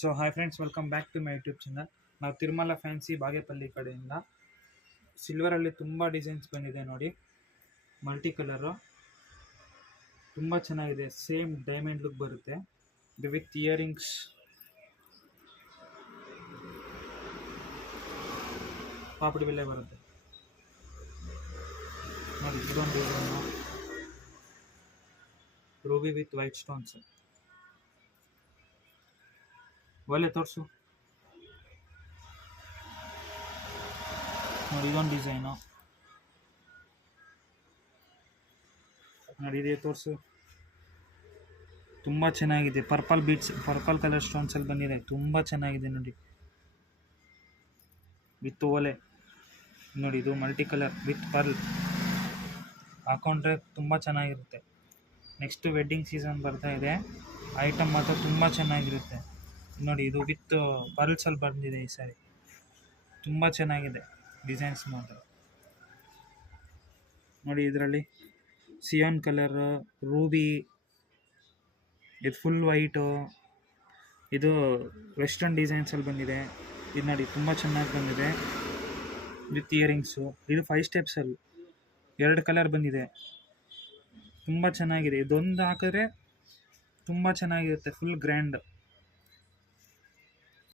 So hi friends, welcome back to my YouTube channel. ನಾವು Tirumala fancy Bagepalli ಕಡೆಯಿಂದ ಸಿಲ್ವರಲ್ಲಿ ತುಂಬ designs ಬಂದಿದೆ ನೋಡಿ. ಮಲ್ಟಿ ಕಲರು ತುಂಬ ಚೆನ್ನಾಗಿದೆ. ಸೇಮ್ ಡೈಮಂಡ್ ಲುಕ್ ಬರುತ್ತೆ. ಇದು ವಿತ್ ಇಯರಿಂಗ್ಸ್. ಪಾಪಡಿ ಬೆಲೆ ಬರುತ್ತೆ ನೋಡಿ. ಇದೊಂದು design Ruby with white stones. ಒಳ್ಳೆ ತೋರಿಸು ನೋಡಿ. ಇದೊಂದು ಡಿಸೈನು ನೋಡಿ. ಇದೇ ತೋರಿಸು. ತುಂಬ ಚೆನ್ನಾಗಿದೆ. ಪರ್ಪಲ್ ಬೀಟ್ಸ್, ಪರ್ಪಲ್ ಕಲರ್ ಸ್ಟೋನ್ಸಲ್ಲಿ ಬಂದಿದೆ. ತುಂಬ ಚೆನ್ನಾಗಿದೆ ನೋಡಿ. ವಿತ್ ಓಲೆ ನೋಡಿ. ಇದು ಮಲ್ಟಿ ಕಲರ್ ವಿತ್ ಪರ್ಲ್ ಹಾಕೊಂಡ್ರೆ ತುಂಬ ಚೆನ್ನಾಗಿರುತ್ತೆ. ನೆಕ್ಸ್ಟ್ ವೆಡ್ಡಿಂಗ್ ಸೀಸನ್ ಬರ್ತಾ ಇದೆ. ಐಟಮ್ ಮಾತ್ರ ತುಂಬ ಚೆನ್ನಾಗಿರುತ್ತೆ ನೋಡಿ. ಇದು ವಿತ್ ಪರ್ಲ್ಸಲ್ಲಿ ಬಂದಿದೆ ಈ ಸಾರಿ. ತುಂಬ ಚೆನ್ನಾಗಿದೆ ಡಿಸೈನ್ಸ್ ಮಾತ್ರ ನೋಡಿ. ಇದರಲ್ಲಿ ಸಿಯಾನ್ ಕಲರ್, ರೂಬಿ, ಇದು ಫುಲ್ ವೈಟು. ಇದು ವೆಸ್ಟರ್ನ್ ಡಿಸೈನ್ಸಲ್ಲಿ ಬಂದಿದೆ. ಇದು ನೋಡಿ ತುಂಬ ಚೆನ್ನಾಗಿ ಬಂದಿದೆ ವಿತ್ ಇಯರಿಂಗ್ಸು. ಇದು 5 ಸ್ಟೆಪ್ಸಲ್ಲಿ 2 ಕಲರ್ ಬಂದಿದೆ. ತುಂಬ ಚೆನ್ನಾಗಿದೆ. ಇದೊಂದು ಹಾಕಿದ್ರೆ ತುಂಬ ಚೆನ್ನಾಗಿರುತ್ತೆ. Full grand.